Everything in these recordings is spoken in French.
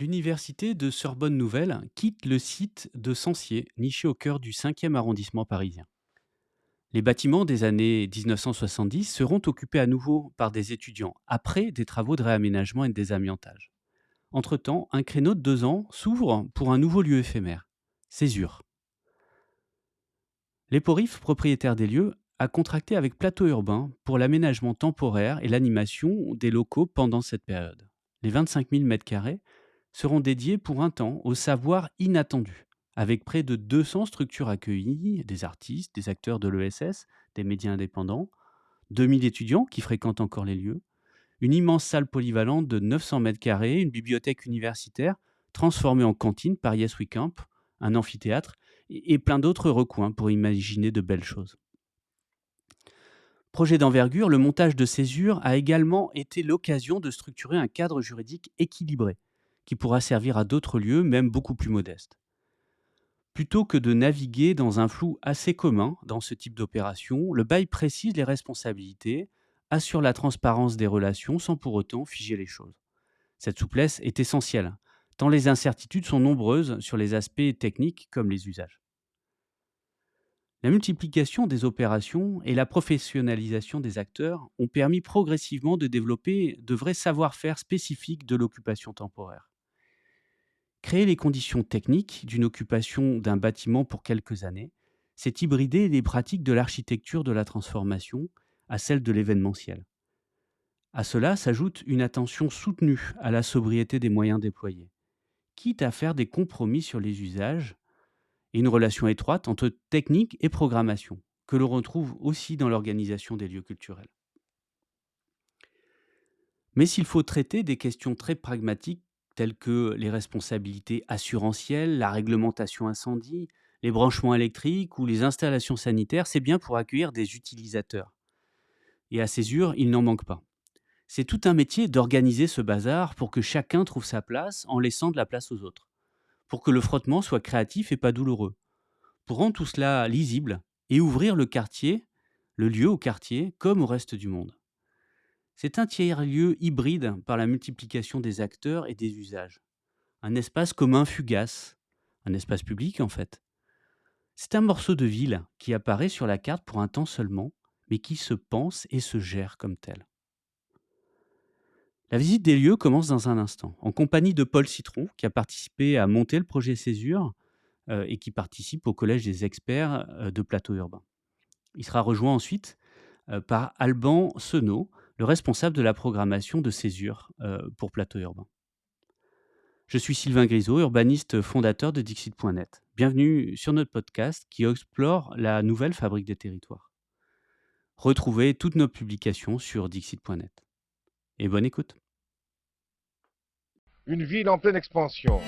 L'université de Sorbonne Nouvelle quitte le site de Censier, niché au cœur du 5e arrondissement parisien. Les bâtiments des années 1970 seront occupés à nouveau par des étudiants, après des travaux de réaménagement et de désamiantage. Entre-temps, un créneau de 2 ans s'ouvre pour un nouveau lieu éphémère, Césure. L'Eporif, propriétaire des lieux, a contracté avec Plateau Urbain pour l'aménagement temporaire et l'animation des locaux pendant cette période. Les 25 000 m² seront dédiés pour un temps au savoir inattendu, avec près de 200 structures accueillies, des artistes, des acteurs de l'ESS, des médias indépendants, 2000 étudiants qui fréquentent encore les lieux, une immense salle polyvalente de 900 m², une bibliothèque universitaire transformée en cantine par Yes We Camp, un amphithéâtre et plein d'autres recoins pour imaginer de belles choses. Projet d'envergure, le montage de Césure a également été l'occasion de structurer un cadre juridique équilibré qui pourra servir à d'autres lieux, même beaucoup plus modestes. Plutôt que de naviguer dans un flou assez commun dans ce type d'opération, le bail précise les responsabilités, assure la transparence des relations sans pour autant figer les choses. Cette souplesse est essentielle, tant les incertitudes sont nombreuses sur les aspects techniques comme les usages. La multiplication des opérations et la professionnalisation des acteurs ont permis progressivement de développer de vrais savoir-faire spécifiques de l'occupation temporaire. Créer les conditions techniques d'une occupation d'un bâtiment pour quelques années, c'est hybrider les pratiques de l'architecture de la transformation à celles de l'événementiel. À cela s'ajoute une attention soutenue à la sobriété des moyens déployés, quitte à faire des compromis sur les usages et une relation étroite entre technique et programmation, que l'on retrouve aussi dans l'organisation des lieux culturels. Mais s'il faut traiter des questions très pragmatiques telles que les responsabilités assurantielles, la réglementation incendie, les branchements électriques ou les installations sanitaires, c'est bien pour accueillir des utilisateurs. Et à Césure, il n'en manque pas. C'est tout un métier d'organiser ce bazar pour que chacun trouve sa place en laissant de la place aux autres, pour que le frottement soit créatif et pas douloureux, pour rendre tout cela lisible et ouvrir le quartier, le lieu au quartier, comme au reste du monde. C'est un tiers-lieu hybride par la multiplication des acteurs et des usages. Un espace commun fugace, un espace public en fait. C'est un morceau de ville qui apparaît sur la carte pour un temps seulement, mais qui se pense et se gère comme tel. La visite des lieux commence dans un instant, en compagnie de Paul Citron, qui a participé à monter le projet Césure et qui participe au Collège des experts de Plateau Urbain. Il sera rejoint ensuite par Alban Senot, le responsable de la programmation de Césure pour Plateau Urbain. Je suis Sylvain Grisot, urbaniste fondateur de Dixit.net. Bienvenue sur notre podcast qui explore la nouvelle fabrique des territoires. Retrouvez toutes nos publications sur Dixit.net. Et bonne écoute. Une ville en pleine expansion.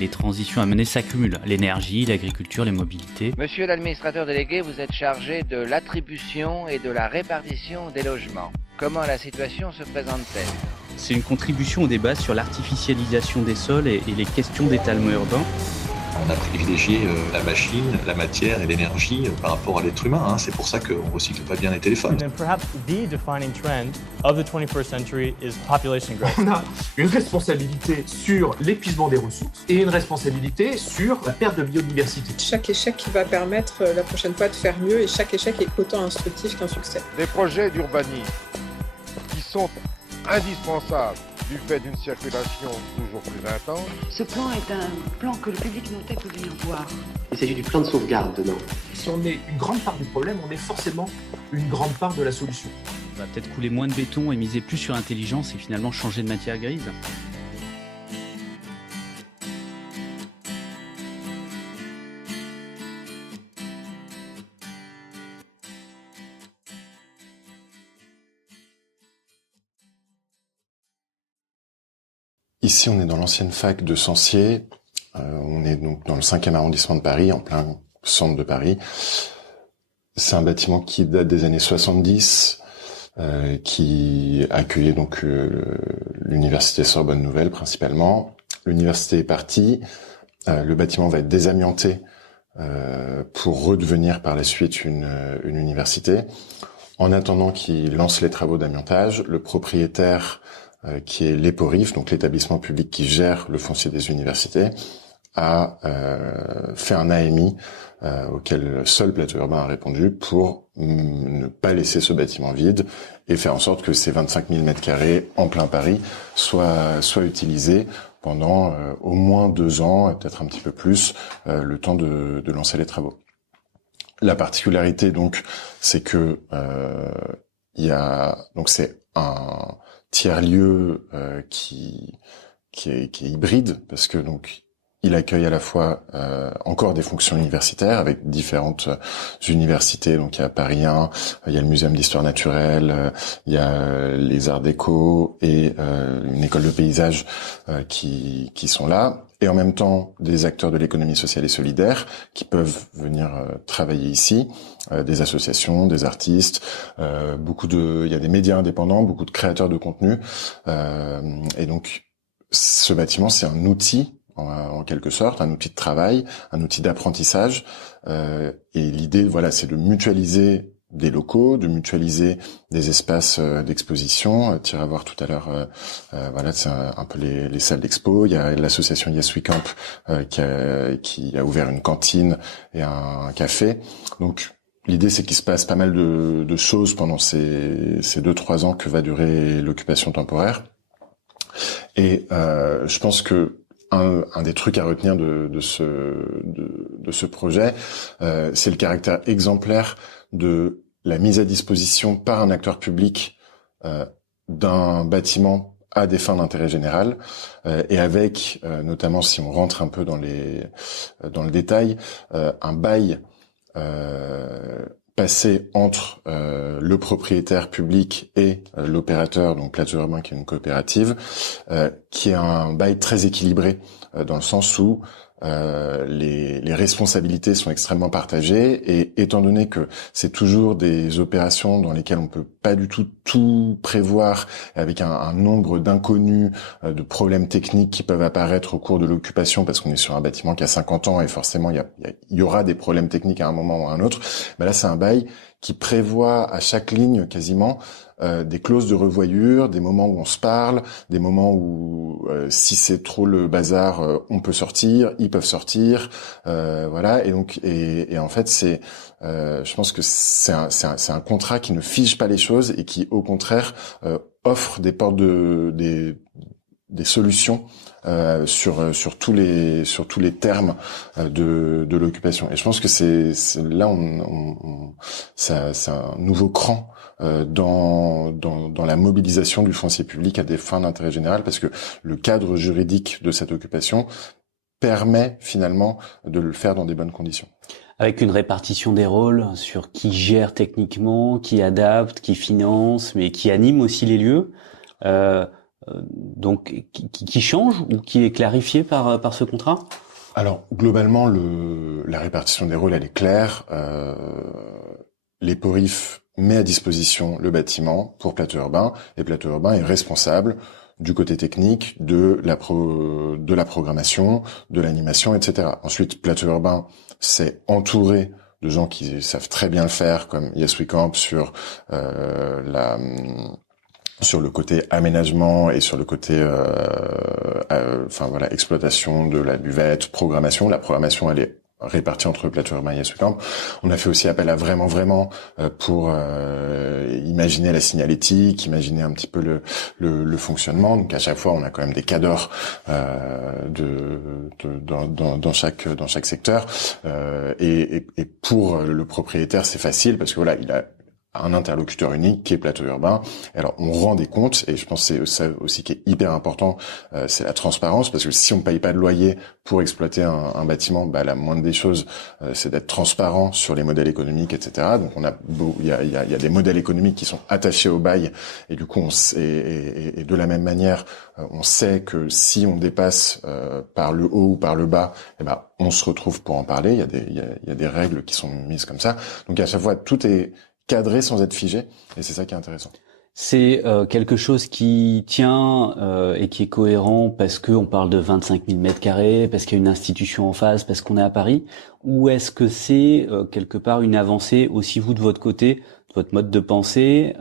Les transitions à mener s'accumulent. L'énergie, l'agriculture, les mobilités. Monsieur l'administrateur délégué, vous êtes chargé de l'attribution et de la répartition des logements. Comment la situation se présente-t-elle ? C'est une contribution au débat sur l'artificialisation des sols et les questions d'étalement urbain. On a privilégié la machine, la matière et l'énergie par rapport à l'être humain. C'est pour ça qu'on ne recycle pas bien les téléphones. And then perhaps the defining trend of the 21st century is population growth. On a une responsabilité sur l'épuisement des ressources et une responsabilité sur la perte de biodiversité. Chaque échec va permettre la prochaine fois de faire mieux et chaque échec est autant instructif qu'un succès. Des projets d'urbanisme qui sont indispensables du fait d'une circulation toujours plus intense. Ce plan est un plan que le public notait peut venir voir. Il s'agit du plan de sauvegarde dedans. Si on est une grande part du problème, on est forcément une grande part de la solution. On va peut-être couler moins de béton et miser plus sur l'intelligence et finalement changer de matière grise. Ici, on est dans l'ancienne fac de Censier. On est donc dans le 5e arrondissement de Paris, en plein centre de Paris. C'est un bâtiment qui date des années 70, qui accueillait donc l'université Sorbonne Nouvelle principalement. L'université est partie. Le bâtiment va être désamianté pour redevenir par la suite une université. En attendant qu'il lance les travaux d'amiantage, le propriétaire qui est l'EPORIF, donc l'établissement public qui gère le foncier des universités, a fait un AMI auquel seul Plateau Urbain a répondu pour ne pas laisser ce bâtiment vide et faire en sorte que ces 25 000 mètres carrés en plein Paris soient utilisés pendant au moins 2 ans, et peut-être un petit peu plus, le temps de lancer les travaux. La particularité donc, c'est que c'est un tiers-lieu qui est hybride, parce que donc il accueille à la fois encore des fonctions universitaires avec différentes universités. Donc il y a Paris 1, il y a le Muséum d'histoire naturelle, il y a les Arts Déco et une école de paysage qui sont là. Et en même temps, des acteurs de l'économie sociale et solidaire qui peuvent venir travailler ici, des associations, des artistes, il y a des médias indépendants, beaucoup de créateurs de contenu. Et donc, ce bâtiment, c'est un outil, en quelque sorte, un outil de travail, un outil d'apprentissage. Et l'idée, voilà, c'est de mutualiser des locaux, de mutualiser des espaces d'exposition. Tu iras voir tout à l'heure, voilà, c'est un peu les salles d'expo. Il y a l'association Yes We Camp qui a ouvert une cantine et un café. Donc l'idée, c'est qu'il se passe pas mal de choses pendant ces 2-3 ans que va durer l'occupation temporaire. Et je pense que un des trucs à retenir de ce projet, c'est le caractère exemplaire de la mise à disposition par un acteur public d'un bâtiment à des fins d'intérêt général, et avec, notamment si on rentre un peu dans le détail, un bail passé entre le propriétaire public et l'opérateur, donc Plateau Urbain qui est une coopérative, qui est un bail très équilibré dans le sens où les responsabilités sont extrêmement partagées, et étant donné que c'est toujours des opérations dans lesquelles on peut pas du tout prévoir, avec un nombre d'inconnus, de problèmes techniques qui peuvent apparaître au cours de l'occupation, parce qu'on est sur un bâtiment qui a 50 ans et forcément il y aura des problèmes techniques à un moment ou à un autre. Mais là, c'est un bail qui prévoit à chaque ligne quasiment des clauses de revoyure, des moments où on se parle, des moments où si c'est trop le bazar, on peut sortir, ils peuvent sortir, voilà. Et donc et en fait c'est, je pense que c'est un contrat qui ne fige pas les choses et qui au contraire offre des portes des solutions sur tous les termes de l'occupation. Et je pense que c'est là c'est un nouveau cran dans la mobilisation du foncier public à des fins d'intérêt général, parce que le cadre juridique de cette occupation permet finalement de le faire dans des bonnes conditions. Avec une répartition des rôles sur qui gère techniquement, qui adapte, qui finance, mais qui anime aussi les lieux. Donc, qui change ou qui est clarifié par ce contrat? Alors, globalement, la répartition des rôles, elle est claire. L'EPORIF met à disposition le bâtiment pour Plateau Urbain, et Plateau Urbain est responsable du côté technique, de la programmation, de l'animation, etc. Ensuite, Plateau Urbain s'est entouré de gens qui savent très bien le faire, comme Yes We Camp sur le côté aménagement et sur le côté exploitation de la buvette, programmation. La programmation, elle est répartie entre Plateau Urbain et Yes We Camp. On a fait aussi appel à vraiment pour imaginer la signalétique, imaginer un petit peu le fonctionnement. Donc à chaque fois, on a quand même des cadres dans chaque secteur. Et pour le propriétaire, c'est facile parce que voilà, il a un interlocuteur unique qui est Plateau Urbain. Alors on rend des comptes, et je pense que c'est ça aussi qui est hyper important, c'est la transparence, parce que si on paye pas de loyer pour exploiter un bâtiment, la moindre des choses, c'est d'être transparent sur les modèles économiques, etc. Donc il y a des modèles économiques qui sont attachés au bail, et du coup et de la même manière, on sait que si on dépasse par le haut ou par le bas, on se retrouve pour en parler. Il y a des règles qui sont mises comme ça. Donc à chaque fois, tout est cadré sans être figé, et c'est ça qui est intéressant. C'est quelque chose qui tient et qui est cohérent parce que on parle de 25 000 mètres carrés, parce qu'il y a une institution en face, parce qu'on est à Paris, ou est-ce que c'est quelque part une avancée aussi, vous de votre côté, de votre mode de pensée,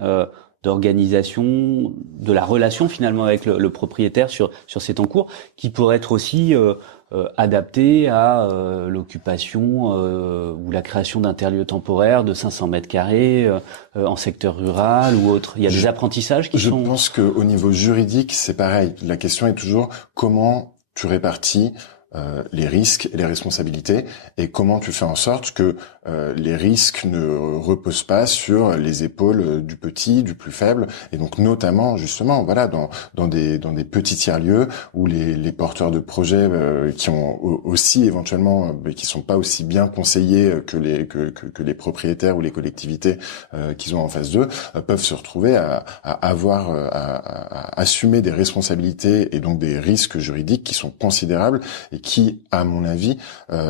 d'organisation de la relation finalement avec le propriétaire sur ces temps courts, qui pourrait être aussi adapté à l'occupation ou la création d'interlieux temporaires de 500 mètres carrés en secteur rural ou autre. Il y a des apprentissages qui sont... Je pense qu'au niveau juridique, c'est pareil. La question est toujours comment tu répartis les risques et les responsabilités, et comment tu fais en sorte que les risques ne reposent pas sur les épaules du petit, du plus faible, et donc notamment justement voilà dans des petits tiers-lieux où les porteurs de projets qui ont aussi éventuellement qui sont pas aussi bien conseillés que les propriétaires ou les collectivités qu'ils ont en face d'eux peuvent se retrouver à assumer des responsabilités et donc des risques juridiques qui sont considérables et qui, à mon avis,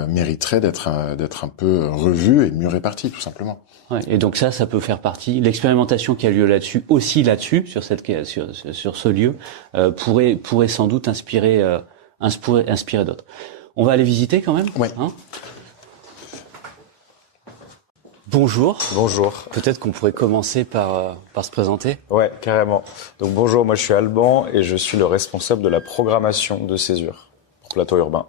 mériterait d'être un peu revu et mieux réparti, tout simplement. Ouais, et donc ça peut faire partie. L'expérimentation qui a lieu là-dessus, sur ce lieu, pourrait sans doute inspirer d'autres. On va aller visiter quand même. Ouais. Hein ? Bonjour. Bonjour. Peut-être qu'on pourrait commencer par se présenter. Ouais, carrément. Donc bonjour, moi je suis Alban et je suis le responsable de la programmation de Césure pour Plateau Urbain.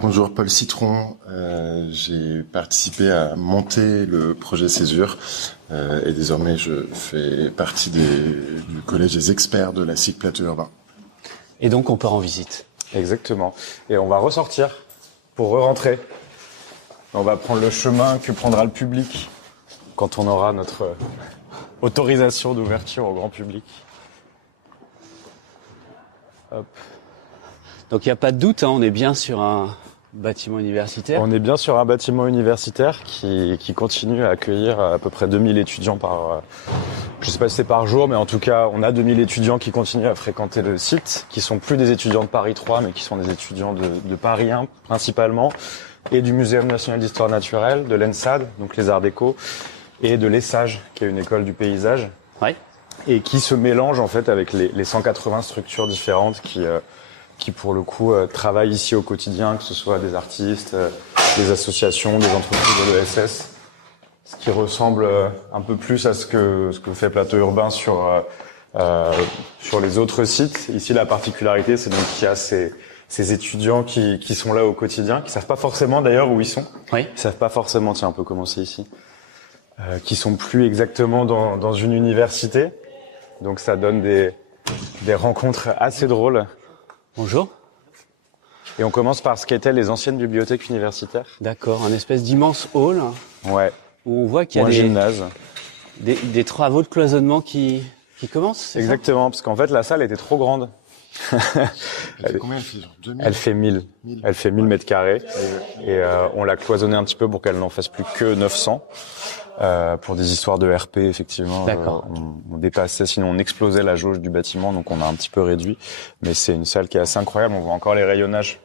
Bonjour, Paul Citron. J'ai participé à monter le projet Césure et désormais je fais partie du collège des experts de la SIC Plateau Urbain. Et donc on part en visite. Exactement. Et on va ressortir pour re-rentrer. On va prendre le chemin que prendra le public quand on aura notre autorisation d'ouverture au grand public. Hop. Donc il n'y a pas de doute, on est bien sur un bâtiment universitaire. On est bien sur un bâtiment universitaire qui continue à accueillir à peu près 2000 étudiants par... je sais pas si c'est par jour, mais en tout cas, on a 2000 étudiants qui continuent à fréquenter le site, qui sont plus des étudiants de Paris 3, mais qui sont des étudiants de Paris 1 principalement, et du Muséum national d'histoire naturelle, de l'ENSAD, donc les arts déco, et de l'ESSAGE, qui est une école du paysage, ouais. Et qui se mélangent en fait avec les 180 structures différentes qui pour le coup travaillent ici au quotidien, que ce soit des artistes, des associations, des entreprises de l'ESS, ce qui ressemble un peu plus à ce que fait Plateau Urbain sur les autres sites. Ici, la particularité, c'est donc qu'il y a ces étudiants qui sont là au quotidien, qui savent pas forcément d'ailleurs où ils sont, oui. Ils savent pas forcément, tiens, on peut commencer ici, qui sont plus exactement dans une université, donc ça donne des rencontres assez drôles. Bonjour. Et on commence par ce qu'étaient les anciennes bibliothèques universitaires. D'accord, un espèce d'immense hall. Ouais. Où on voit qu'il y a gymnase. Des travaux de cloisonnement qui commencent. C'est exactement, parce qu'en fait la salle était trop grande. Elle fait combien? Elle fait genre 2000? Elle fait 1000. Elle fait 1000 mètres carrés. Et on l'a cloisonnée un petit peu pour qu'elle n'en fasse plus que 900. Pour des histoires de RP, effectivement, on dépassait, sinon on explosait la jauge du bâtiment, donc on a un petit peu réduit. Mais c'est une salle qui est assez incroyable, on voit encore les rayonnages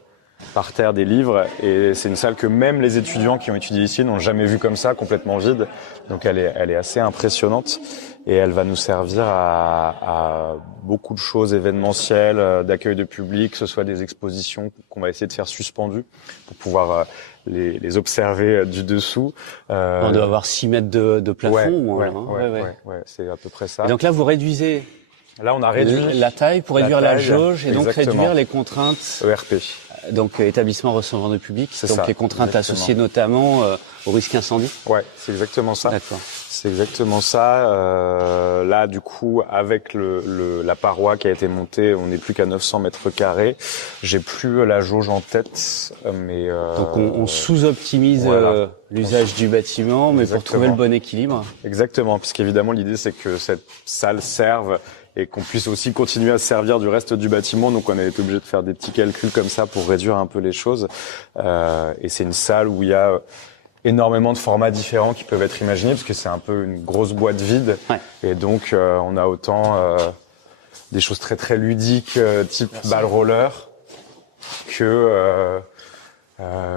par terre des livres, et c'est une salle que même les étudiants qui ont étudié ici n'ont jamais vue comme ça, complètement vide. Donc elle est assez impressionnante, et elle va nous servir à beaucoup de choses événementielles, d'accueil de public, que ce soit des expositions qu'on va essayer de faire suspendues pour pouvoir les observer du dessous. On doit avoir 6 mètres de plafond. Ouais, c'est à peu près ça. Et donc là, vous réduisez là, on a réduit la taille pour réduire la jauge et donc exactement. réduire les contraintes ERP. Donc étabblement recevant du public, c'est donc ça, les contraintes exactement. Associées notamment au risque incendie. Ouais, c'est exactement ça. D'accord. C'est exactement ça. Là, du coup, avec la paroi qui a été montée, on n'est plus qu'à 900 mètres carrés. J'ai plus la jauge en tête, mais donc on sous-optimise l'usage du bâtiment, mais exactement. Pour trouver le bon équilibre. Exactement, puisqu'évidemment l'idée c'est que cette salle serve et qu'on puisse aussi continuer à se servir du reste du bâtiment. Donc on a été obligé de faire des petits calculs comme ça pour réduire un peu les choses. Et c'est une salle où il y a énormément de formats différents qui peuvent être imaginés, parce que c'est un peu une grosse boîte vide. Ouais. Et donc on a autant des choses très très ludiques, type ball roller, que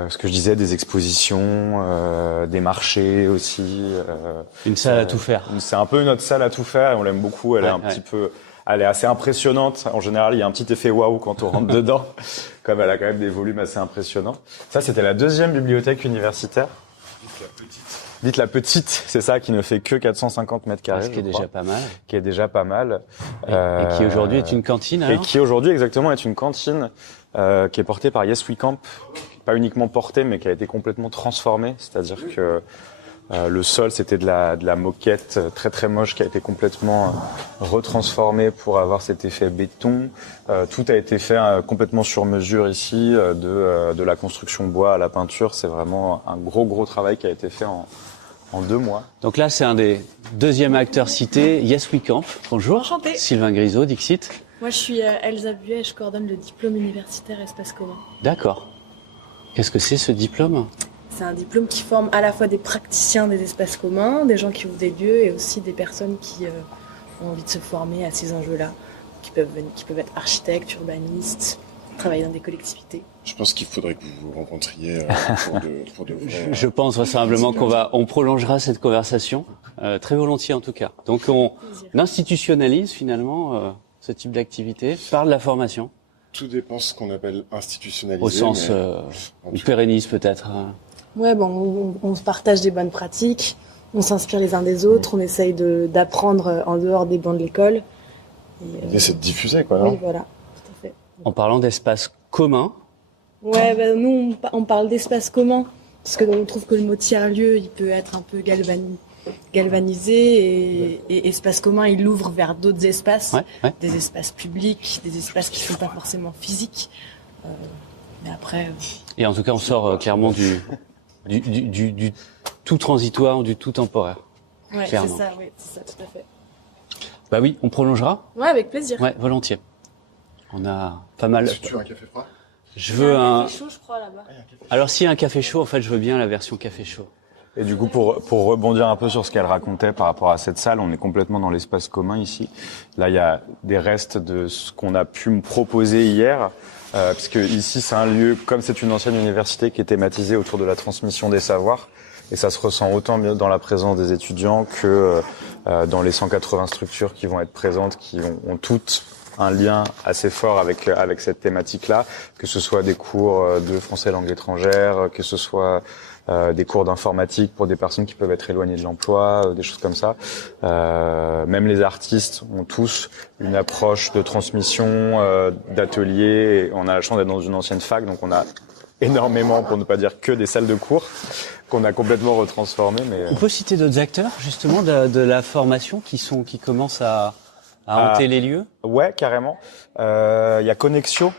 ce que je disais, des expositions, des marchés aussi. Une salle à tout faire. C'est un peu notre salle à tout faire, et on l'aime beaucoup. Elle est un petit peu, elle est assez impressionnante. En général, il y a un petit effet waouh quand on rentre dedans, comme elle a quand même des volumes assez impressionnants. Ça, c'était la deuxième bibliothèque universitaire. Dite la petite, c'est ça, qui ne fait que 450 mètres carrés. Ce qui est déjà pas mal. Qui est déjà pas mal. Et qui aujourd'hui est une cantine, alors ? Et qui aujourd'hui, exactement, est une cantine qui est portée par Yes We Camp. Pas uniquement portée, mais qui a été complètement transformée. C'est-à-dire que le sol, c'était de la moquette très très moche qui a été complètement retransformée pour avoir cet effet béton. Tout a été fait complètement sur mesure ici, de la construction bois à la peinture. C'est vraiment un gros travail qui a été fait en 2 mois. Donc là, c'est un des deuxièmes acteurs cités, Yes We Camp. Bonjour. Enchantée. Sylvain Grisot, Dixit. Moi, je suis Elsa Buet et je coordonne le diplôme universitaire Espace Commun. D'accord. Qu'est-ce que c'est ce diplôme ? C'est un diplôme qui forme à la fois des praticiens des espaces communs, des gens qui ouvrent des lieux et aussi des personnes qui ont envie de se former à ces enjeux-là, qui peuvent être architectes, urbanistes, travailler dans des collectivités. Je pense qu'il faudrait que vous vous rencontriez pour de vrai. Je pense vraisemblablement on prolongera cette conversation, très volontiers en tout cas. Donc on institutionnalise finalement ce type d'activité par de la formation. Tout dépend ce qu'on appelle institutionnaliser. Au sens, on pérennise peut-être. Ouais, on se partage des bonnes pratiques, on s'inspire les uns des autres, on essaye d'apprendre en dehors des bancs de l'école. L'idée, c'est de diffuser, quoi. Oui, voilà, tout à fait. En parlant d'espace commun. Ouais, nous, on parle d'espace commun, parce que on trouve que le mot tiers-lieu, il peut être un peu galvanisé, et espace commun, il ouvre vers d'autres espaces, des espaces publics, des espaces qui ne sont pas forcément physiques. Mais après... Et en tout cas, on sort clairement du tout transitoire, du tout temporaire. Ouais, c'est ça, tout à fait. Bah oui, on prolongera. Ouais, avec plaisir. Ouais, volontiers. On a pas mal. Tu veux un café froid ? Je veux un café chaud, je crois, là-bas. Alors, s'il y a un café chaud, en fait, je veux bien la version café chaud. Et du coup, pour rebondir un peu sur ce qu'elle racontait par rapport à cette salle, on est complètement dans l'espace commun ici. Là, il y a des restes de ce qu'on a pu me proposer hier. Parce que ici, c'est un lieu, comme c'est une ancienne université qui est thématisée autour de la transmission des savoirs. Et ça se ressent autant dans la présence des étudiants que dans les 180 structures qui vont être présentes, qui ont toutes un lien assez fort avec cette thématique-là, que ce soit des cours de français langue étrangère, que ce soit des cours d'informatique pour des personnes qui peuvent être éloignées de l'emploi, des choses comme ça. Même les artistes ont tous une approche de transmission, d'ateliers. On a la chance d'être dans une ancienne fac, donc on a énormément, pour ne pas dire que des salles de cours qu'on a complètement retransformées. Mais on peut citer d'autres acteurs justement de la formation qui commencent à hanter les lieux. Ouais, carrément. Il y a Connexio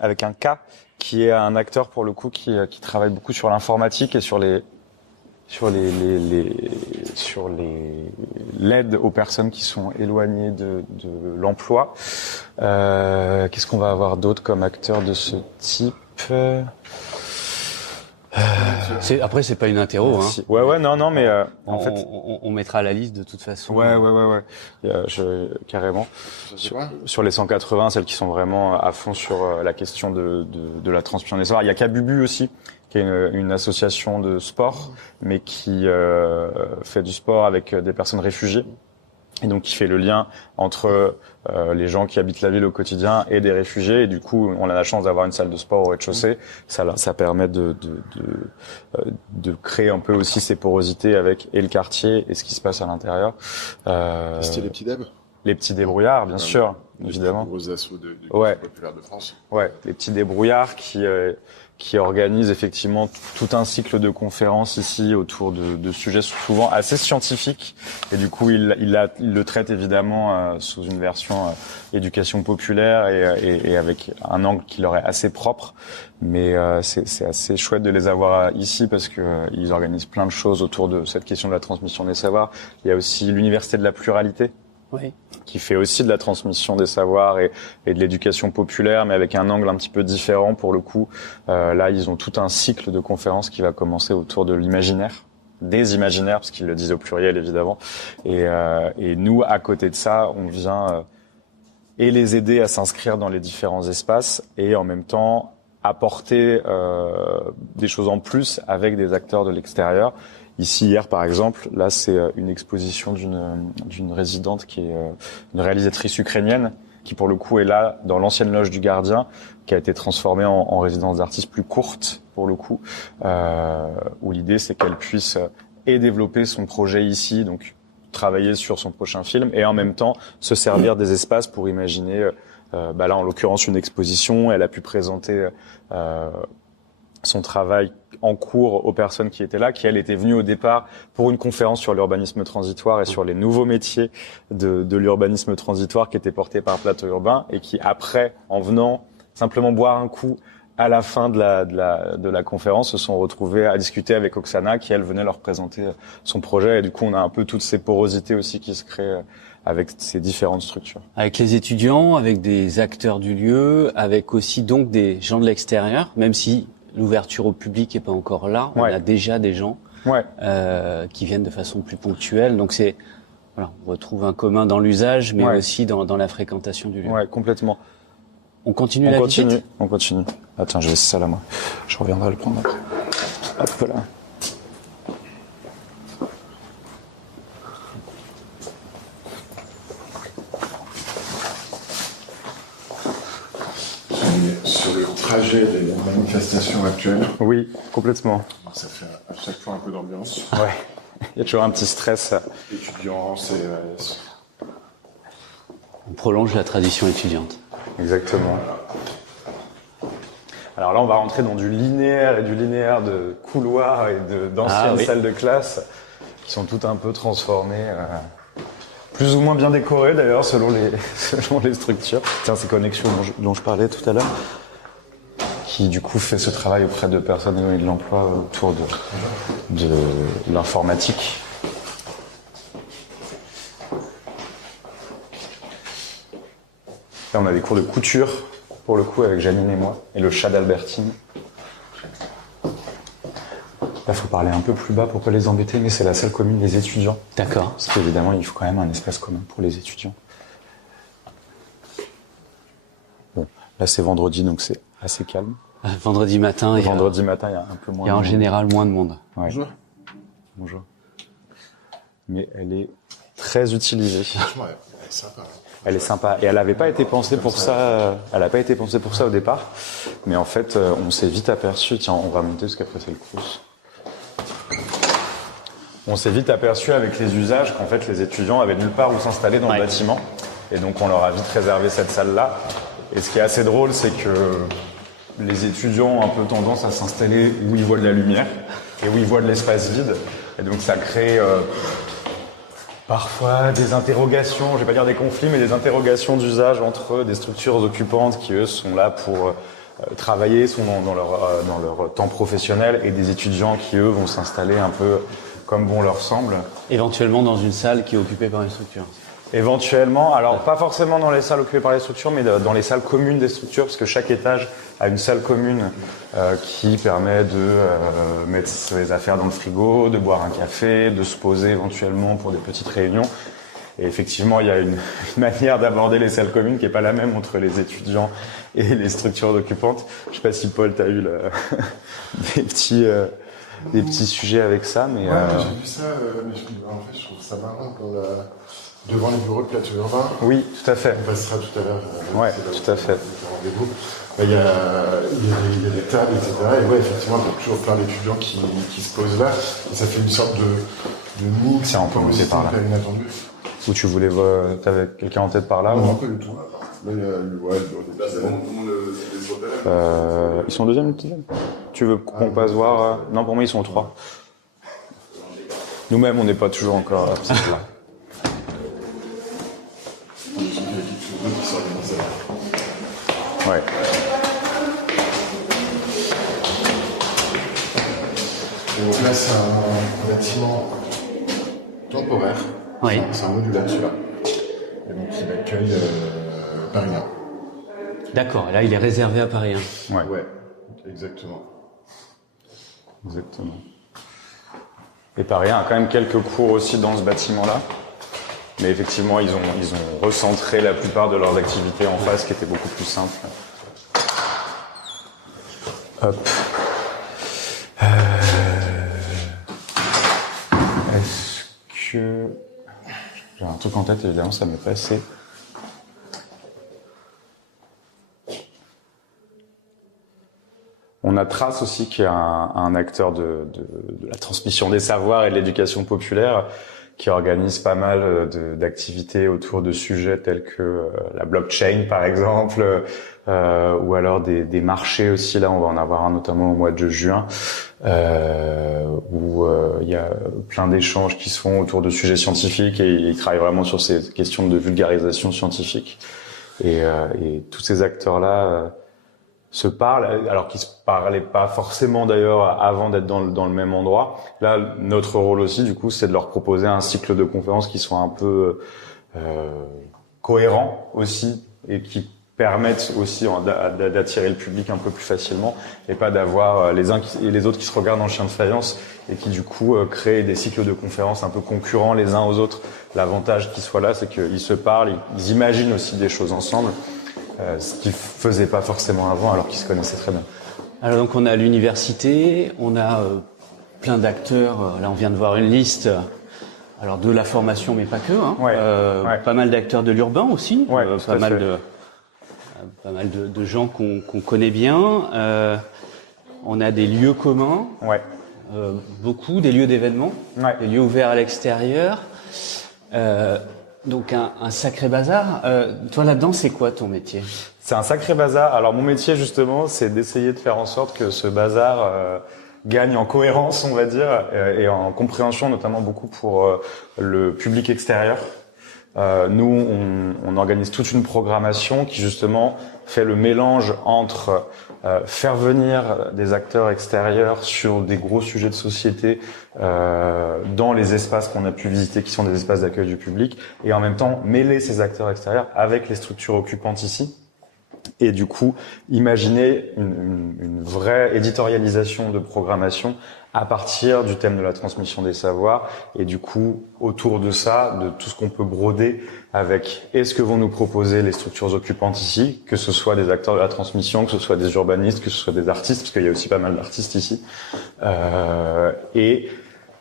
avec un K, qui est un acteur pour le coup qui travaille beaucoup sur l'informatique et sur l'aide aux personnes qui sont éloignées de l'emploi. Qu'est-ce qu'on va avoir d'autre comme acteur de ce type? Après, c'est pas une interro, hein. Ouais, non, mais en fait, on mettra la liste de toute façon. Ouais. Carrément. Sur les 180, celles qui sont vraiment à fond sur la question de la transmission des savoirs. Il y a Kabubu aussi, qui est une association de sport, mais qui fait du sport avec des personnes réfugiées. Et donc, qui fait le lien entre les gens qui habitent la ville au quotidien et des réfugiés. Et du coup, on a la chance d'avoir une salle de sport au rez-de-chaussée. Ça permet de créer un peu aussi ces porosités avec et le quartier et ce qui se passe à l'intérieur. C'était les petits débs. Les petits débrouillards, bien sûr, évidemment. Les gros assauts du Conseil populaire de France. Ouais, les petits débrouillards qui organisent effectivement tout un cycle de conférences ici autour de sujets souvent assez scientifiques. Et du coup, il le traite évidemment sous une version éducation populaire et avec un angle qui leur est assez propre. Mais c'est assez chouette de les avoir ici parce que ils organisent plein de choses autour de cette question de la transmission des savoirs. Il y a aussi l'Université de la pluralité. Oui. Qui fait aussi de la transmission des savoirs et de l'éducation populaire, mais avec un angle un petit peu différent pour le coup. Là, ils ont tout un cycle de conférences qui va commencer autour de l'imaginaire, des imaginaires, parce qu'ils le disent au pluriel évidemment. Et nous, à côté de ça, on vient et les aider à s'inscrire dans les différents espaces et en même temps apporter des choses en plus avec des acteurs de l'extérieur. Ici, hier, par exemple, là, c'est une exposition d'une résidente qui est une réalisatrice ukrainienne, qui pour le coup est là dans l'ancienne loge du Gardien, qui a été transformée en résidence d'artistes plus courte, pour le coup, où l'idée c'est qu'elle puisse et développer son projet ici, donc travailler sur son prochain film, et en même temps se servir des espaces pour imaginer, là en l'occurrence une exposition. Elle a pu présenter son travail en cours aux personnes qui étaient là, qui elles étaient venues au départ pour une conférence sur l'urbanisme transitoire et sur les nouveaux métiers de l'urbanisme transitoire qui était porté par Plateau Urbain, et qui après, en venant simplement boire un coup à la fin de la conférence, se sont retrouvés à discuter avec Oksana, qui elle venait leur présenter son projet. Et du coup, on a un peu toutes ces porosités aussi qui se créent avec ces différentes structures. Avec les étudiants, avec des acteurs du lieu, avec aussi donc des gens de l'extérieur, même si l'ouverture au public n'est pas encore là, on a déjà des gens qui viennent de façon plus ponctuelle. Donc c'est, voilà, on retrouve un commun dans l'usage, mais aussi dans la fréquentation du lieu. Ouais, complètement. On continue la visite ? On continue. Attends, je vais laisser ça là, moi. Je reviendrai le prendre après. Hop là. Sur le trajet des manifestations actuelles. Oui, complètement. Ça fait à chaque fois un peu d'ambiance. Ouais. Il y a toujours un petit stress. Étudiants, c'est... On prolonge la tradition étudiante. Exactement. Alors là, on va rentrer dans du linéaire et du linéaire de couloirs et d'anciennes salles de classe qui sont toutes un peu transformées, plus ou moins bien décorées d'ailleurs selon les structures. Tiens, ces connexions dont je parlais tout à l'heure, qui du coup fait ce travail auprès de personnes éloignées de l'emploi autour de l'informatique. Là, on a des cours de couture, pour le coup, avec Janine et moi, et le chat d'Albertine. Là, il faut parler un peu plus bas pour pas les embêter, mais c'est la salle commune des étudiants. D'accord. Parce qu'évidemment, il faut quand même un espace commun pour les étudiants. Bon, là, c'est vendredi, donc c'est assez calme. Vendredi matin, il y a un peu moins. Il y a en général moins de monde. Ouais. Bonjour. Bonjour. Mais elle est très utilisée. Franchement, elle est sympa. Elle est sympa. Et elle n'avait pas été pensée pour ça. Elle n'a pas été pensée pour ça au départ. Mais en fait, on s'est vite aperçu. Tiens, on va monter parce qu'après c'est le crous. On s'est vite aperçu avec les usages qu'en fait les étudiants avaient nulle part où s'installer dans le bâtiment. Et donc on leur a vite réservé cette salle-là. Et ce qui est assez drôle, c'est que les étudiants ont un peu tendance à s'installer où ils voient de la lumière et où ils voient de l'espace vide. Et donc ça crée parfois des interrogations, je vais pas dire des conflits, mais des interrogations d'usage entre des structures occupantes qui, eux, sont là pour travailler, sont dans leur temps professionnel, et des étudiants qui, eux, vont s'installer un peu comme bon leur semble. Éventuellement dans une salle qui est occupée par une structure. Éventuellement, alors pas forcément dans les salles occupées par les structures, mais dans les salles communes des structures, parce que chaque étage a une salle commune qui permet de mettre ses affaires dans le frigo, de boire un café, de se poser éventuellement pour des petites réunions. Et effectivement, il y a une manière d'aborder les salles communes qui n'est pas la même entre les étudiants et les structures occupantes. Je sais pas si Paul, t'as eu des petits sujets avec ça, mais... Ouais, j'ai vu ça, mais en fait, je trouve ça marrant devant les bureaux de Plateau Urbain. Oui, tout à fait. On passera tout à l'heure. Ouais, tout à fait. Rendez-vous. Il y a des tables, etc. Et ouais, effectivement, il y a toujours plein d'étudiants qui se posent là. Et ça fait une sorte de mix. C'est un peu monté par là. Inattendu. Ou tu voulais t'avais quelqu'un en tête par là? Non, pas du tout. Là, il y a le bureau des ils sont deuxième? Tu veux qu'on passe voir? Non, pour moi, ils sont 3. Nous-mêmes, on n'est pas toujours encore là. Ouais. Et donc là, c'est un bâtiment temporaire. Oui. C'est un modulaire, celui-là. Et donc, il accueille Paris 1. D'accord, et là, il est réservé à Paris 1. Ouais, exactement. Exactement. Et Paris 1 a quand même quelques cours aussi dans ce bâtiment-là. Mais effectivement, ils ont recentré la plupart de leurs activités en face, qui était beaucoup plus simple. Hop. Est-ce que... J'ai un truc en tête, évidemment, ça m'est passé. On a Trace aussi, qui est un acteur de la transmission des savoirs et de l'éducation populaire, qui organise pas mal d'activités autour de sujets tels que la blockchain, par exemple, ou alors des marchés aussi. Là, on va en avoir un notamment au mois de juin, où il y a plein d'échanges qui se font autour de sujets scientifiques, et ils travaillent vraiment sur ces questions de vulgarisation scientifique. Et tous ces acteurs-là se parlent, alors qu'ils se parlaient pas forcément d'ailleurs avant d'être dans le même endroit. Là, notre rôle aussi, du coup, c'est de leur proposer un cycle de conférences qui soit un peu cohérent aussi, et qui permettent aussi d'attirer le public un peu plus facilement, et pas d'avoir les uns et les autres qui se regardent en chien de faïence, et qui du coup créent des cycles de conférences un peu concurrents les uns aux autres. L'avantage qu'ils soient là, c'est qu'ils se parlent, ils imaginent aussi des choses ensemble, ce qu'ils faisaient pas forcément avant, alors qu'ils se connaissaient très bien. Alors donc on a l'université, on a plein d'acteurs, là on vient de voir une liste, alors de la formation mais pas que, hein. Pas mal d'acteurs de l'urbain aussi, pas mal de gens qu'on connaît bien, on a des lieux communs, beaucoup, des lieux d'événements, des lieux ouverts à l'extérieur, donc un sacré bazar. Toi là-dedans, c'est quoi ton métier ? C'est un sacré bazar. Alors mon métier justement, c'est d'essayer de faire en sorte que ce bazar gagne en cohérence, on va dire, et en compréhension, notamment beaucoup pour le public extérieur. Nous, on organise toute une programmation qui justement fait le mélange entre faire venir des acteurs extérieurs sur des gros sujets de société dans les espaces qu'on a pu visiter, qui sont des espaces d'accueil du public, et en même temps mêler ces acteurs extérieurs avec les structures occupantes ici. Et du coup, imaginer une vraie éditorialisation de programmation à partir du thème de la transmission des savoirs, et du coup, autour de ça, de tout ce qu'on peut broder avec ce que vont nous proposer les structures occupantes ici, que ce soit des acteurs de la transmission, que ce soit des urbanistes, que ce soit des artistes, parce qu'il y a aussi pas mal d'artistes ici, et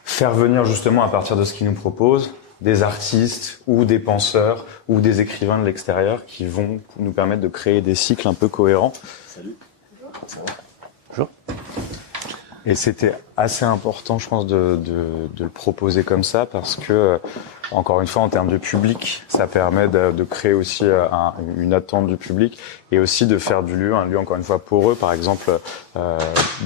faire venir justement à partir de ce qu'ils nous proposent des artistes ou des penseurs ou des écrivains de l'extérieur qui vont nous permettre de créer des cycles un peu cohérents. Salut. Bonjour. Et c'était assez important, je pense, de le proposer comme ça, parce que, encore une fois, en termes de public, ça permet de créer aussi une attente du public, et aussi de faire du lieu un lieu, encore une fois, poreux. Par exemple,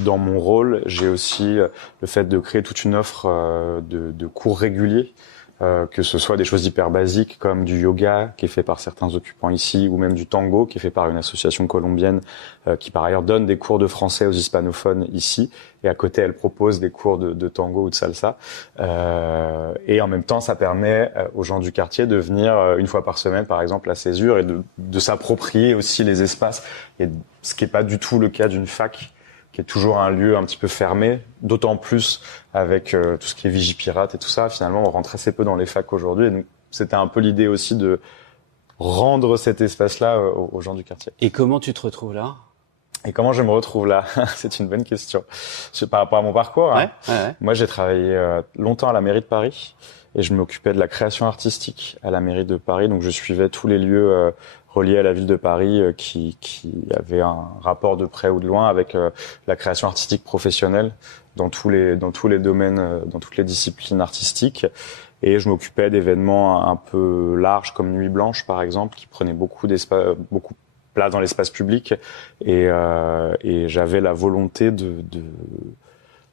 dans mon rôle, j'ai aussi le fait de créer toute une offre de cours réguliers, que ce soit des choses hyper basiques comme du yoga qui est fait par certains occupants ici, ou même du tango qui est fait par une association colombienne qui par ailleurs donne des cours de français aux hispanophones ici, et à côté elle propose des cours de tango ou de salsa, et en même temps ça permet aux gens du quartier de venir une fois par semaine par exemple à Césure, et de s'approprier aussi les espaces, et ce qui est pas du tout le cas d'une fac qui est toujours un lieu un petit peu fermé, d'autant plus avec tout ce qui est Vigipirate et tout ça. Finalement, on rentre assez peu dans les facs aujourd'hui, et donc c'était un peu l'idée aussi de rendre cet espace-là aux gens du quartier. Et comment tu te retrouves là ? Et comment je me retrouve là ? C'est une bonne question. Par rapport à mon parcours, moi j'ai travaillé longtemps à la mairie de Paris, et je m'occupais de la création artistique à la mairie de Paris, donc je suivais tous les lieux reliés à la ville de Paris qui avaient un rapport de près ou de loin avec la création artistique professionnelle dans tous les domaines, dans toutes les disciplines artistiques. Et je m'occupais d'événements un peu larges comme Nuit Blanche par exemple, qui prenaient beaucoup de place dans l'espace public, et j'avais la volonté de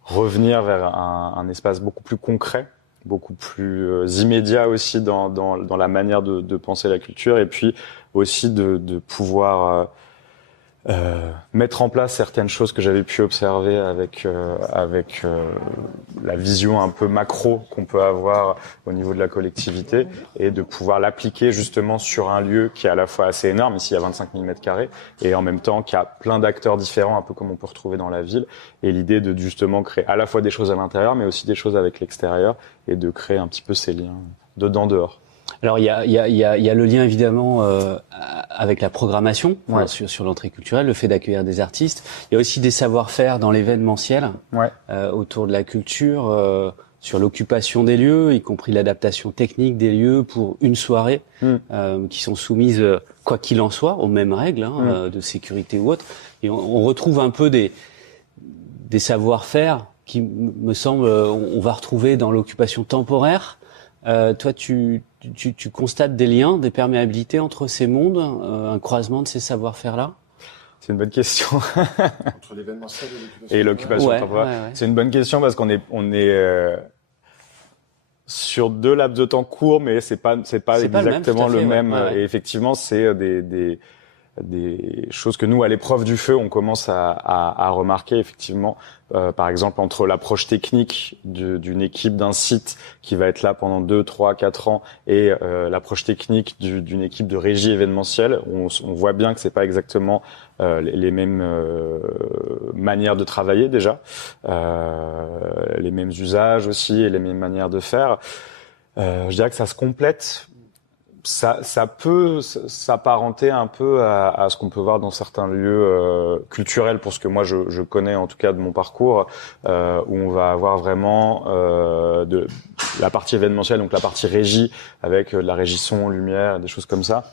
revenir vers un espace beaucoup plus concret, beaucoup plus immédiat aussi dans la manière de penser la culture, et puis aussi de pouvoir mettre en place certaines choses que j'avais pu observer avec la vision un peu macro qu'on peut avoir au niveau de la collectivité, et de pouvoir l'appliquer justement sur un lieu qui est à la fois assez énorme, ici il y a 25 000 m², et en même temps qui a plein d'acteurs différents, un peu comme on peut retrouver dans la ville, et l'idée de justement créer à la fois des choses à l'intérieur mais aussi des choses avec l'extérieur, et de créer un petit peu ces liens dedans-dehors. Alors il y a le lien évidemment avec la programmation sur l'entrée culturelle, le fait d'accueillir des artistes. Il y a aussi des savoir-faire dans l'événementiel autour de la culture, sur l'occupation des lieux, y compris l'adaptation technique des lieux pour une soirée, qui sont soumises, quoi qu'il en soit, aux mêmes règles de sécurité ou autre. Et on retrouve un peu des des savoir-faire qui me semble on va retrouver dans l'occupation temporaire. Toi, tu constates des liens, des perméabilités entre ces mondes, un croisement de ces savoir-faire-là? C'est une bonne question. Entre l'événementiel et l'occupation temporaire. Ouais. C'est une bonne question parce qu'on est sur 2 laps de temps courts, mais c'est pas exactement le même. Ouais. Et effectivement, c'est des choses que nous, à l'épreuve du feu, on commence à remarquer effectivement. Par exemple, entre l'approche technique d'une équipe d'un site qui va être là pendant 2, 3, 4 ans et l'approche technique d'une équipe de régie événementielle, on voit bien que c'est pas exactement les mêmes manières de travailler déjà, les mêmes usages aussi et les mêmes manières de faire. Je dirais que ça se complète. Ça peut s'apparenter un peu à ce qu'on peut voir dans certains lieux culturels, pour ce que moi je connais en tout cas de mon parcours, où on va avoir vraiment de la partie événementielle, donc la partie régie avec la régie son, lumière, des choses comme ça.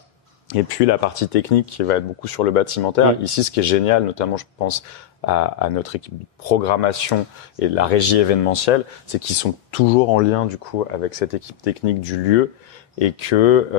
Et puis la partie technique qui va être beaucoup sur le bâtimentaire. Oui. Ici, ce qui est génial, notamment je pense à notre équipe de programmation et de la régie événementielle, c'est qu'ils sont toujours en lien du coup avec cette équipe technique du lieu. Et que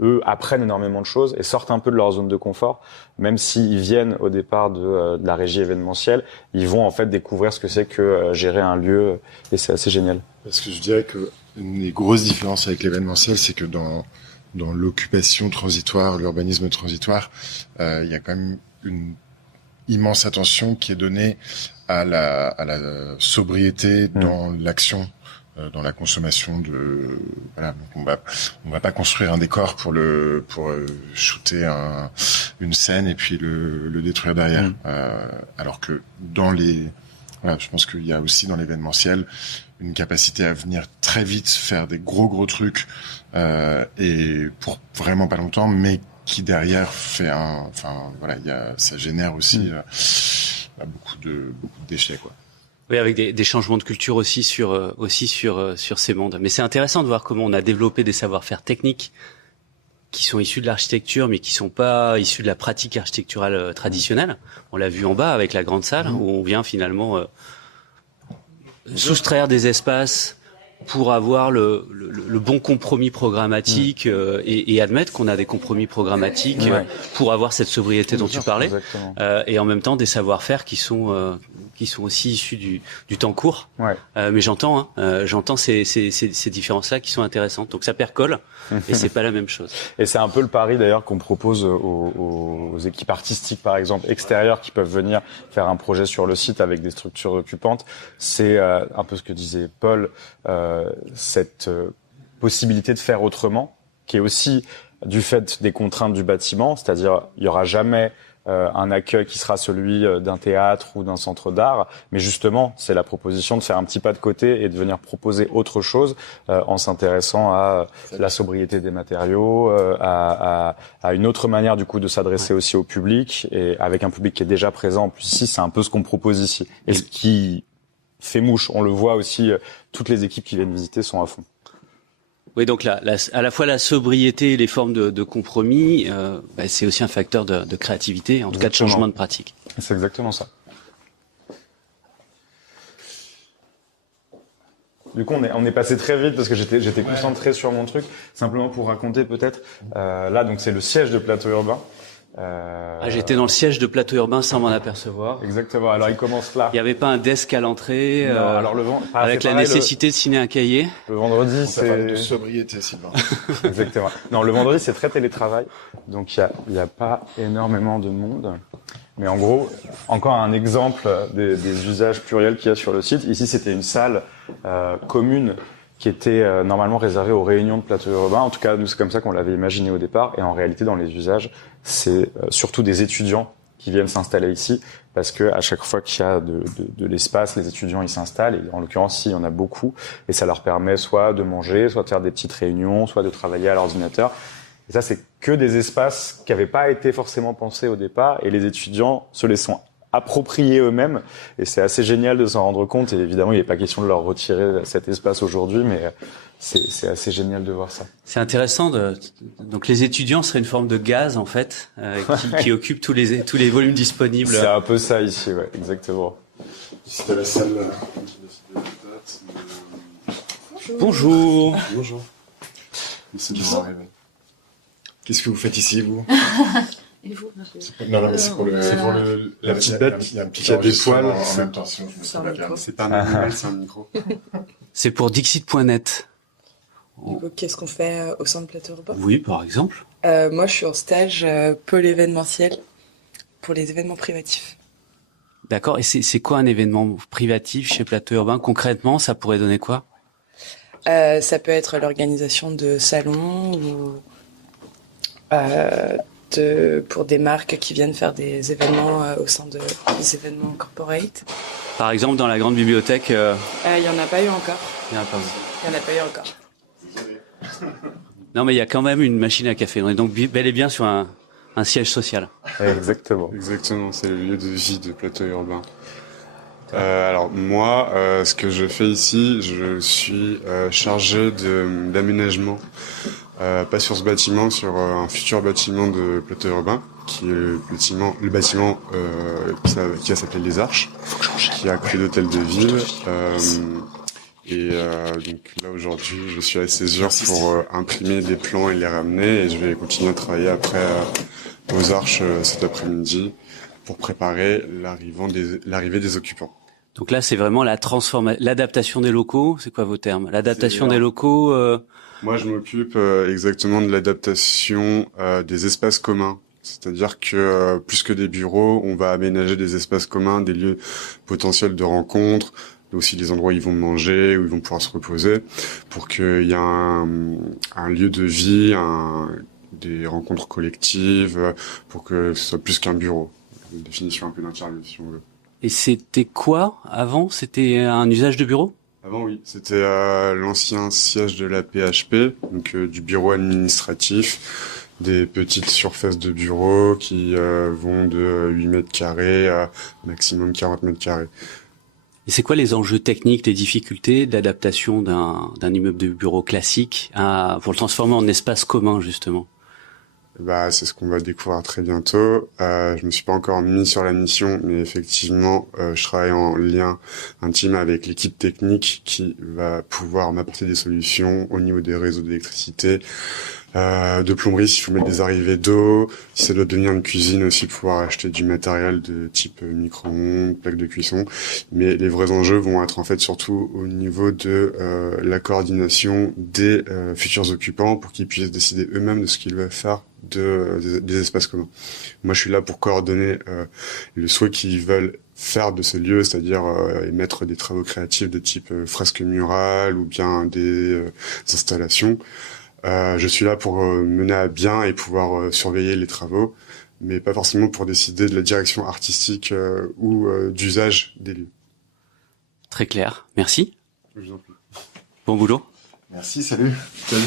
eux apprennent énormément de choses et sortent un peu de leur zone de confort, même s'ils viennent au départ de la régie événementielle, ils vont en fait découvrir ce que c'est que gérer un lieu, et c'est assez génial. Parce que je dirais que une des grosses différences avec l'événementiel, c'est que dans l'occupation transitoire, l'urbanisme transitoire, il y a quand même une immense attention qui est donnée à la sobriété dans l'action, dans la consommation de voilà. Donc on va pas construire un décor pour shooter une scène et puis le détruire derrière. Alors que je pense qu'il y a aussi dans l'événementiel une capacité à venir très vite faire des gros trucs et pour vraiment pas longtemps, mais qui derrière fait ça génère aussi beaucoup de déchets, quoi. Oui, avec des changements de culture aussi sur ces mondes. Mais c'est intéressant de voir comment on a développé des savoir-faire techniques qui sont issus de l'architecture, mais qui sont pas issus de la pratique architecturale traditionnelle. On l'a vu en bas avec la grande salle, où on vient finalement soustraire des espaces pour avoir le bon compromis programmatique et admettre qu'on a des compromis programmatiques pour avoir cette sobriété dont tu parlais, et en même temps des savoir-faire qui sont aussi issus du temps court. Mais j'entends ces différences-là qui sont intéressantes. Donc ça percole et c'est pas la même chose. Et c'est un peu le pari d'ailleurs qu'on propose aux équipes artistiques, par exemple extérieures, qui peuvent venir faire un projet sur le site avec des structures occupantes. C'est un peu ce que disait Paul. Cette possibilité de faire autrement, qui est aussi du fait des contraintes du bâtiment, c'est-à-dire il y aura jamais un accueil qui sera celui d'un théâtre ou d'un centre d'art, mais justement c'est la proposition de faire un petit pas de côté et de venir proposer autre chose en s'intéressant à la sobriété des matériaux, à une autre manière du coup de s'adresser aussi au public, et avec un public qui est déjà présent. En plus ici, c'est un peu ce qu'on propose ici, et ce qui fait mouche, on le voit aussi, toutes les équipes qui viennent visiter sont à fond. Oui, donc à la fois la sobriété et les formes de compromis, c'est aussi un facteur de créativité, en tout cas de changement de pratique. C'est exactement ça. Du coup, on est passé très vite parce que j'étais concentré sur mon truc. Simplement pour raconter peut-être, là donc c'est le siège de Plateau Urbain. J'étais dans le siège de Plateau Urbain sans m'en apercevoir. Exactement. Alors il commence là. Il n'y avait pas un desk à l'entrée. Non, alors avec la nécessité de signer un cahier. Le vendredi, c'est de sobriété, Sylvain. Exactement. Non, le vendredi c'est très télétravail, donc il y a pas énormément de monde. Mais en gros, encore un exemple des usages pluriels qu'il y a sur le site. Ici, c'était une salle commune qui était normalement réservée aux réunions de Plateau Urbain. En tout cas, nous, c'est comme ça qu'on l'avait imaginé au départ. Et en réalité, dans les usages, c'est surtout des étudiants qui viennent s'installer ici, parce que à chaque fois qu'il y a de l'espace, les étudiants ils s'installent. Et en l'occurrence, ici, il y en a beaucoup, et ça leur permet soit de manger, soit de faire des petites réunions, soit de travailler à l'ordinateur. Et ça, c'est que des espaces qui n'avaient pas été forcément pensés au départ, et les étudiants se les sont appropriés eux-mêmes, et c'est assez génial de s'en rendre compte. Et évidemment, il n'est pas question de leur retirer cet espace aujourd'hui, mais c'est assez génial de voir ça. C'est intéressant. Donc les étudiants seraient une forme de gaz en fait, qui occupe tous les volumes disponibles. C'est un peu ça ici, ouais, exactement. C'était la salle. Bonjour. Bonjour. Qu'est-ce que vous faites ici, vous? Et vous? Non, mais c'est pour la petite bête. Il y a un petit des poils en même temps. C'est pas un animal, c'est un micro. C'est pour Dixit.net. Qu'est-ce qu'on fait au sein de Plateau Urbain? Oui, par exemple. Moi, je suis en stage pôle événementiel pour les événements privatifs. D'accord. Et c'est quoi un événement privatif chez Plateau Urbain? Concrètement, ça pourrait donner quoi? Ça peut être l'organisation de salons ou pour des marques qui viennent faire des événements au sein des événements corporate. Par exemple, dans la grande bibliothèque. Il n'y en a pas eu encore. Il n'y en a pas eu. Il n'y en a pas eu encore. Non, mais il y a quand même une machine à café. On est donc bel et bien sur un siège social. Exactement. Exactement, c'est le lieu de vie de Plateau Urbain. Alors moi, ce que je fais ici, je suis chargé d'aménagement, pas sur ce bâtiment, sur un futur bâtiment de Plateau Urbain, qui est le bâtiment qui va s'appeler Les Arches, qui est à côté d'Hôtel de Ville. Donc là aujourd'hui, je suis à Césure pour imprimer des plans et les ramener, et je vais continuer à travailler après aux Arches cet après-midi pour préparer l'arrivée des occupants. Donc là, c'est vraiment l'adaptation des locaux. C'est quoi vos termes? L'adaptation des locaux. Moi, je m'occupe exactement de l'adaptation des espaces communs. C'est-à-dire que plus que des bureaux, on va aménager des espaces communs, des lieux potentiels de rencontre, aussi des endroits où ils vont manger, où ils vont pouvoir se reposer, pour qu'il y ait un lieu de vie, des rencontres collectives, pour que ce soit plus qu'un bureau. Une définition un peu d'intérieur, si on veut. Et c'était quoi avant? C'était un usage de bureau? Avant, oui. C'était l'ancien siège de la PHP, donc du bureau administratif, des petites surfaces de bureaux qui vont de 8 mètres carrés à maximum 40 mètres carrés. Et c'est quoi les enjeux techniques, les difficultés d'adaptation d'un immeuble de bureau classique pour le transformer en espace commun, justement? C'est ce qu'on va découvrir très bientôt. Je me suis pas encore mis sur la mission, mais effectivement, je travaille en lien intime avec l'équipe technique qui va pouvoir m'apporter des solutions au niveau des réseaux d'électricité, de plomberie s'il faut mettre des arrivées d'eau, si ça doit devenir une cuisine aussi, pouvoir acheter du matériel de type micro-ondes, plaque de cuisson. Mais les vrais enjeux vont être en fait surtout au niveau de la coordination des futurs occupants pour qu'ils puissent décider eux-mêmes de ce qu'ils veulent faire des espaces communs. Moi, je suis là pour coordonner le souhait qu'ils veulent faire de ce lieu, c'est-à-dire émettre des travaux créatifs de type fresque murale ou bien des installations. Je suis là pour mener à bien et pouvoir surveiller les travaux, mais pas forcément pour décider de la direction artistique ou d'usage des lieux. Très clair. Merci. Je vous en prie. Bon boulot. Merci, salut. Salut.